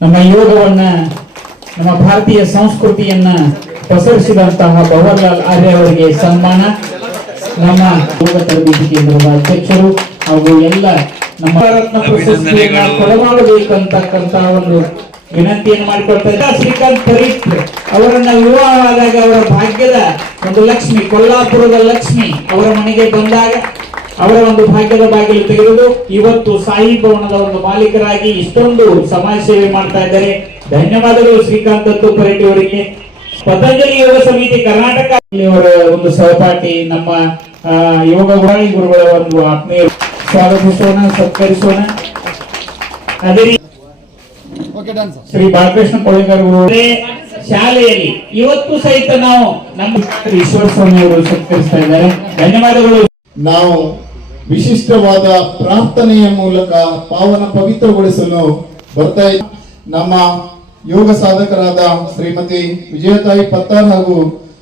ನಮ್ಮ ಯೋಗವನ್ನ ನಮ್ಮ ಭಾರತೀಯ ಸಂಸ್ಕೃತಿಯನ್ನ ಪಸರಿಸಿದಂತಹ ಭವರ್ಲಾಲ್ ಆರ್ಯ ಅವರಿಗೆ ಸನ್ಮಾನ. ನಮ್ಮ ಯೋಗ ತರಬೇತಿ ಕೇಂದ್ರದ ಅಧ್ಯಕ್ಷರು ಹಾಗೂ ಎಲ್ಲ ನಮ್ಮ ರತ್ನ ಪ್ರಶಸ್ತಿಯನ್ನ ಕೊಡಮಾಡಬೇಕಂತಕ್ಕಂತ ಒಂದು ವಿನಂತಿಯನ್ನು ಮಾಡಿಕೊಳ್ತಾ ಇದ್ದಾರೆ. ಶ್ರೀಕಾಂತ್ ಪರೀಟ್ ಅವರನ್ನ ವಿವಾಹವಾದಾಗ ಆದಾಗ ಅವರ ಭಾಗ್ಯದ ಒಂದು ಲಕ್ಷ್ಮಿ ಕೊಲ್ಲಾಪುರದ ಲಕ್ಷ್ಮಿ ಅವರ ಮನೆಗೆ ಬಂದಾಗ ಅವರ ಒಂದು ಭಾಗ್ಯದ ಬಾಗಿಲು ತೆಗೆದು ಇವತ್ತು ಸಾಯಿ ಭವನದ ಒಂದು ಮಾಲೀಕರಾಗಿ ಇಷ್ಟೊಂದು ಸಮಾಜ ಸೇವೆ ಮಾಡ್ತಾ ಇದ್ದಾರೆ. ಧನ್ಯವಾದಗಳು ಶ್ರೀಕಾಂತ್ ದತ್ತು ಪರೇಟಿ ಅವರಿಗೆ. ಪತಂಜಲಿ ಯೋಗ ಸಮಿತಿ ಕರ್ನಾಟಕ ಒಂದು ಸಹಪಾಠಿ ನಮ್ಮ ಯೋಗ ಗುರಾಣಿ ಗುರುಗಳ ಒಂದು ಆತ್ಮೀಯ ಸ್ವಾಗತಿಸೋಣ ಸತ್ಕರಿಸೋಣ. ಅದೇ ರೀತಿ ಶ್ರೀ ಬಾಲಕೃಷ್ಣ ಅವರು ಶಾಲೆಯಲ್ಲಿ ಇವತ್ತು ಸಹಿತ ನಾವು ನಮ್ಮ ಈಶ್ವರ ಸ್ವಾಮಿ ಅವರು ಸತ್ಕರಿಸ್ತಾ ಇದ್ದಾರೆ. ಧನ್ಯವಾದಗಳು. ನಾವು ವಿಶಿಷ್ಟವಾದ ಪ್ರಾರ್ಥನೆಯ ಮೂಲಕ ಪಾವನ ಪವಿತ್ರಗೊಳಿಸಲು ಬರ್ತಾ ನಮ್ಮ ಯೋಗ ಸಾಧಕರಾದ ಶ್ರೀಮತಿ ವಿಜಯತಾಯಿ ಪತ್ತಾರ್ ಹಾಗೂ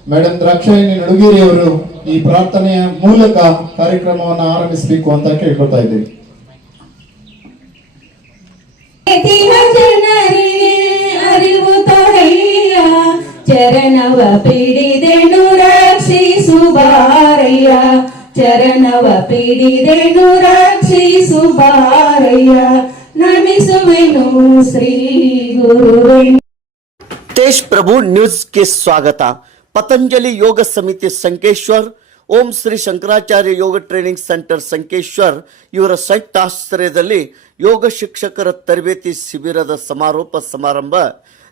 ಮೇಡಮ್ ದ್ರಾಕ್ಷಾಯಿನಿ ನಡುಗೇರಿ ಅವರು ಈ ಪ್ರಾರ್ಥನೆಯ ಮೂಲಕ ಕಾರ್ಯಕ್ರಮವನ್ನು ಆರಂಭಿಸಬೇಕು ಅಂತ ಕೇಳ್ಕೊಳ್ತಾ ಇದ್ದೀವಿ. ಚರಣವ ಪಿಡಿದೆನು ರಕ್ಷಿಸುಬಾರಯ್ಯ ಚರಣವ ಪಿಡಿದೆನು ರಕ್ಷಿಸುಬಾರಯ್ಯ ನಮಿಸುವೆನು ಶ್ರೀ ಗುರುವೆ. ತೇಜ್ ಪ್ರಭು ನ್ಯೂಸ್ಗೆ ಸ್ವಾಗತ. ಪತಂಜಲಿ ಯೋಗ ಸಮಿತಿ ಸಂಕೇಶ್ವರ್, ಓಂ ಶ್ರೀ ಶಂಕರಾಚಾರ್ಯ ಯೋಗ ಟ್ರೈನಿಂಗ್ ಸೆಂಟರ್ ಸಂಕೇಶ್ವರ್ ಇವರ ಆಶ್ರಯದಲ್ಲಿ ಯೋಗ ಶಿಕ್ಷಕರ ತರಬೇತಿ ಶಿಬಿರದ ಸಮಾರೋಪ ಸಮಾರಂಭ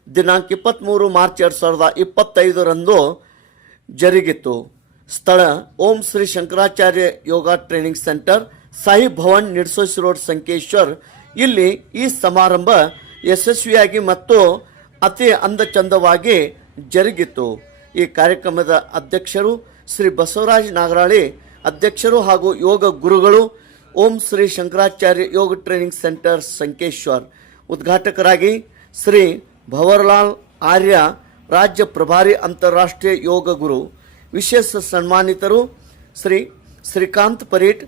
ದಿನಾಂಕ ಇಪ್ಪತ್ತ್ಮೂರು ಮಾರ್ಚ್ ಎರಡು ಸಾವಿರದ ಇಪ್ಪತ್ತೈದರಂದು ಜರುಗಿತು. ಸ್ಥಳ, Om Shri Shankaracharya Yoga training centre, Sai Bhavan, Nidsos road, Sankeshwar. ಇಲ್ಲಿ ಈ ಸಮಾರಂಭ ಯಶಸ್ವಿಯಾಗಿ ಮತ್ತು ಅತಿ ಅಂದ ಚಂದವಾಗಿ ಜರುಗಿತು. ಈ ಕಾರ್ಯಕ್ರಮದ ಅಧ್ಯಕ್ಷರು ಶ್ರೀ ಬಸವರಾಜ್ ನಾಗರಾಳಿ, ಅಧ್ಯಕ್ಷರು ಹಾಗೂ ಯೋಗ ಗುರುಗಳು, ಓಂ ಶ್ರೀ ಶಂಕರಾಚಾರ್ಯ ಯೋಗ ಟ್ರೈನಿಂಗ್ ಸೆಂಟರ್, ಸಂಕೇಶ್ವರ್. ಉದ್ಘಾಟಕರಾಗಿ ಶ್ರೀ ಭವರ್ಲಾಲ್ ಆರ್ಯ, ರಾಜ್ಯ ಪ್ರಭಾರಿ ಅಂತಾರಾಷ್ಟ್ರೀಯ ಯೋಗ ಗುರು ವಿಶೇಷ ಸನ್ಮಾನಿತರು ಶ್ರೀ ಶ್ರೀಕಾಂತ್ ಪರೀಟ್,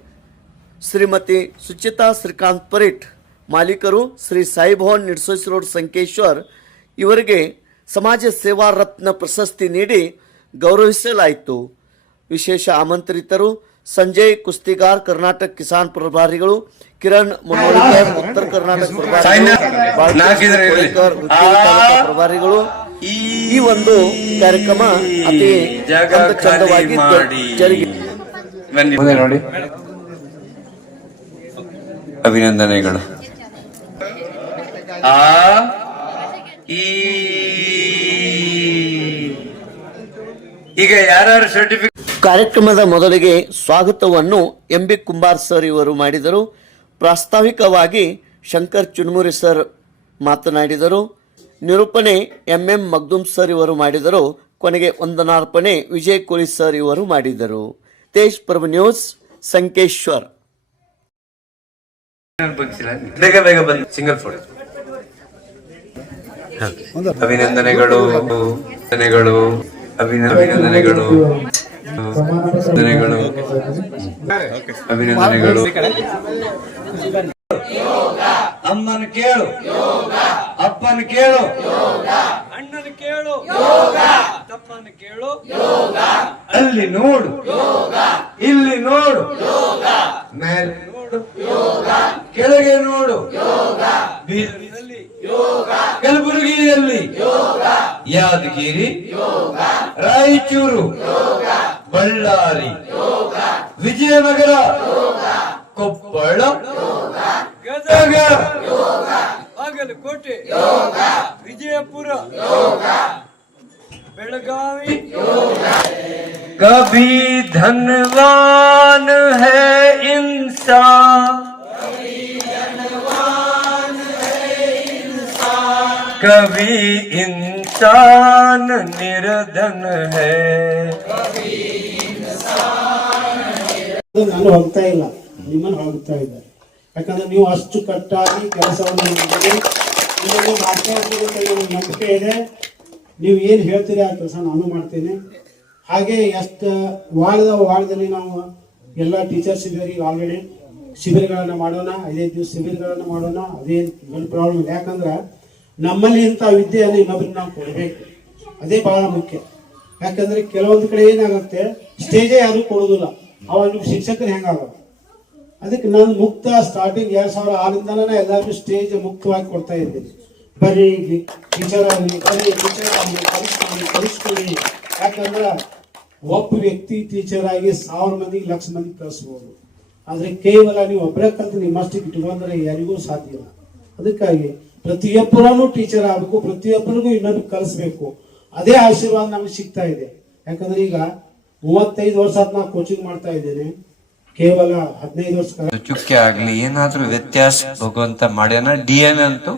ಶ್ರೀಮತಿ ಸುಚಿತಾ ಶ್ರೀಕಾಂತ್ ಪರೀಟ್, ಮಾಲೀಕರು ಶ್ರೀ ಸಾಯಿಭವನ್ ನಿಡ್ಸೋಸ್ ರೋಡ್ ಸಂಕೇಶ್ವರ್ ಇವರಿಗೆ ಸಮಾಜ ಸೇವಾ ರತ್ನ ಪ್ರಶಸ್ತಿ ನೀಡಿ ಗೌರವಿಸಲಾಯಿತು. ವಿಶೇಷ ಆಮಂತ್ರಿತರು ಸಂಜಯ್ ಕುಸ್ತಿಗಾರ್ ಕರ್ನಾಟಕ ಕಿಸಾನ್ ಪ್ರಭಾರಿಗಳು ಕಿರಣ್ ಮುನ್ನೋಳಿಕರ್ ಉತ್ತರ ಕರ್ನಾಟಕ ಪ್ರಭಾರಿಗಳು ಈ ಒಂದು ಕಾರ್ಯಕ್ರಮ ಅತಿ ಚಂದವಾಗಿ ಜರುಗಿದೆ ನೋಡಿ. ಅಭಿನಂದನೆಗಳು. ಆ ಈ ಈಗ ಯಾರು ಸರ್ಟಿಫಿಕೇಟ್ ಕಾರ್ಯಕ್ರಮದ ಮೊದಲಿಗೆ ಸ್ವಾಗತವನ್ನು ಎಂ ಬಿ ಕುಂಬಾರ್ ಸರ್ ಇವರು ಮಾಡಿದರು. ಪ್ರಾಸ್ತಾವಿಕವಾಗಿ ಶಂಕರ್ ಚುನ್ಮುರಿ ಸರ್ ಮಾತನಾಡಿದರು. ನಿರೂಪಣೆ ಎಂ ಎಂ ಮಗ್ದುಮ್ ಸರ್ ಇವರು ಮಾಡಿದರು. ಕೊನೆಗೆ ವಂದನಾರ್ಪಣೆ ವಿಜಯ್ ಕೋಳಿ ಸರ್ ಇವರು ಮಾಡಿದರು. ತೇಜ್ ಪ್ರಭು ನ್ಯೂಸ್ ಸಂಕೇಶ್ವರ್. ಬೇಗ ಬೇಗ ಬಂದು ಸಿಂಗಲ್ ಫೋಟೋ ಅಭಿನಂದನೆಗಳು ಅಭಿನಂದನೆಗಳು. ಅಭಿನ- ಅಭಿನಂದನೆಗಳು ಅಭಿನಂದನೆಗಳು. ಅಮ್ಮನ ಕೇಳು. ಅಪ್ಪನ ಕೇಳು. ಅಣ್ಣನ ಕೇಳು. ತಮ್ಮನ ಕೇಳು. ಅಲ್ಲಿ ನೋಡು. ಇಲ್ಲಿ ನೋಡು. ಮೇಲೆ ನೋಡು. ಕೆಳಗೆ ನೋಡು. ಬೀದರಿನಲ್ಲಿ ಕಲಬುರಗಿಯಲ್ಲಿ. ಯಾದಗಿರಿ. ರಾಯಚೂರು. ಬಳ್ಳಾರಿ ವಿಜಯನಗರ ಕೊಪ್ಪಳ ಗದಗ ಬಾಗಲಕೋಟೆ ವಿಜಯಪುರ ಬೆಳಗಾವಿ कभी धनवान है इंसान कभी इंसान निर्धन है ಅದು ನಾನು ಹೋಗ್ತಾ ಇಲ್ಲ. ನಿಮ್ಮನ್ನು ಹೋಗ್ತಾ ಇದ್ದಾರೆ ಯಾಕಂದ್ರೆ ನೀವು ಅಷ್ಟು ಕಟ್ಟಾಗಿ ಕೆಲಸವನ್ನು ಮಾಡಿದ್ದೀರಿ. ನಿಮ್ಮನ್ನು ಮಾಡ್ತಾ ಅಂತ ನಂಬಿಕೆ ಇದೆ. ನೀವು ಏನು ಹೇಳ್ತೀರಿ ಆ ಕೆಲಸ ನಾನು ಮಾಡ್ತೇನೆ. ಹಾಗೆ ಎಷ್ಟು ವಾರದ ವಾರದಲ್ಲಿ ನಾವು ಎಲ್ಲ ಟೀಚರ್ಸ್ ಇದ್ದೀರಿ ಆಲ್ರೆಡಿ ಶಿಬಿರಗಳನ್ನು ಮಾಡೋಣ, ಐದೈದು ದಿವಸ ಶಿಬಿರಗಳನ್ನು ಮಾಡೋಣ. ಅದೇನು ದೊಡ್ಡ ಪ್ರಾಬ್ಲಮ್ ಯಾಕಂದ್ರೆ ನಮ್ಮಲ್ಲಿ ಇಂಥ ವಿದ್ಯೆಯನ್ನು ಇನ್ನೊಬ್ರಿಗೆ ನಾವು ಕೊಡಬೇಕು. ಅದೇ ಬಹಳ ಮುಖ್ಯ. ಯಾಕಂದ್ರೆ ಕೆಲವೊಂದು ಕಡೆ ಏನಾಗುತ್ತೆ ಸ್ಟೇಜೇ ಯಾರು ಕೊಡೋದಿಲ್ಲ ಅವಾಗ ಶಿಕ್ಷಕರು ಹೆಂಗಾಗ ಅದಕ್ಕೆ ನಾನು ಮುಕ್ತ ಸ್ಟಾರ್ಟಿಂಗ್ ಎರಡು ಸಾವಿರ ಆರಿಂದನೇ ಎಲ್ಲರಿಗೂ ಸ್ಟೇಜ್ ಮುಕ್ತವಾಗಿ ಕೊಡ್ತಾ ಇದ್ದೀನಿ. ಬರೀ ಟೀಚರ್ ಆಗಲಿ, ಬರೀ ಟೀಚರ್ ಆಗಲಿ, ಕಲಿಸ್ಕೊಳ್ಳಿ ಕಲಿಸ್ಕೊಳ್ಳಿ. ಯಾಕಂದ್ರೆ ಒಬ್ಬ ವ್ಯಕ್ತಿ ಟೀಚರ್ ಆಗಿ ಸಾವಿರ ಮಂದಿಗೆ ಲಕ್ಷ ಮಂದಿ ಕಲಿಸ್ಬೋದು ಆದರೆ ಕೇವಲ ನೀವು ಒಬ್ಬರೇ ಕಲ್ತು ನಿಮ್ಮಷ್ಟಿಗೆ ಇಟ್ಕೊಂಡ್ರೆ ಯಾರಿಗೂ ಸಾಧ್ಯ ಇಲ್ಲ. ಅದಕ್ಕಾಗಿ ಪ್ರತಿಯೊಬ್ಬರೂ ಟೀಚರ್ ಆಗಬೇಕು, ಪ್ರತಿಯೊಬ್ಬರಿಗೂ ಇನ್ನೊಂದು ಕಲಿಸ್ಬೇಕು. ಅದೇ ಆಶೀರ್ವಾದ ನಮಗೆ ಸಿಗ್ತಾ ಇದೆ. ಯಾಕಂದ್ರೆ ಈಗ ಮೂವತ್ತೈದು ವರ್ಷ ನಾ ಕೋಚಿಂಗ್ ಮಾಡ್ತಾ ಇದ್ದೇನೆ. ಕೇವಲ ಹದಿನೈದು ವರ್ಷ ಚುಕ್ಕೆ ಆಗ್ಲಿ, ಏನಾದ್ರೂ ವ್ಯತ್ಯಾಸ ಭಗವಂತ ಮಾಡ್ಯಾನ? ಡಿ ಎನ್ ಅಂತೂ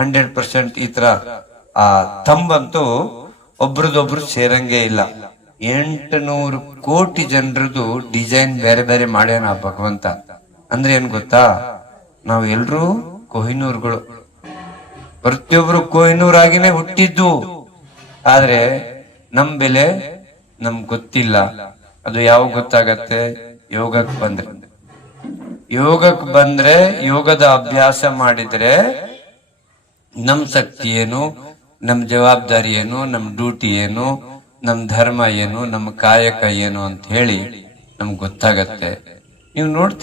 ಹಂಡ್ರೆಡ್ ಪರ್ಸೆಂಟ್ ಈ ತರ, ಆ ತಂಬಂತೂ ಒಬ್ರದೊಬ್ರು ಸೇರಂಗೆ ಇಲ್ಲ. ಎಂಟುನೂರು ಕೋಟಿ ಜನರದು ಡಿಸೈನ್ ಬೇರೆ ಬೇರೆ ಮಾಡ್ಯಾನ ಭಗವಂತ. ಅಂದ್ರೆ ಏನ್ ಗೊತ್ತಾ? ನಾವ್ ಎಲ್ರೂ ಕೊಹಿನೂರ್ಗಳು. ಪ್ರತಿಯೊಬ್ರು ಕೊಹಿನೂರ್ ಆಗಿನೇ ಹುಟ್ಟಿದ್ದು. ಆದ್ರೆ ನಮ್ ಬೆಲೆ ನಮ್ಗ್ ಗೊತ್ತಿಲ್ಲ. ಅದು ಯಾವಾಗ ಗೊತ್ತಾಗತ್ತೆ? ಯೋಗಕ್ ಬಂದ್ರೆ. ಯೋಗಕ್ ಬಂದ್ರೆ ಯೋಗದ ಅಭ್ಯಾಸ ಮಾಡಿದ್ರೆ ನಮ್ ಶಕ್ತಿ ಏನು, ನಮ್ ಜವಾಬ್ದಾರಿ ಏನು, ನಮ್ ಡ್ಯೂಟಿ ಏನು, ನಮ್ ಧರ್ಮ ಏನು, ನಮ್ ಕಾಯಕ ಏನು ಅಂತ ಹೇಳಿ ನಮ್ಗೆ ಗೊತ್ತಾಗತ್ತೆ. ನೀವು ನೋಡ್ತೀರಿ.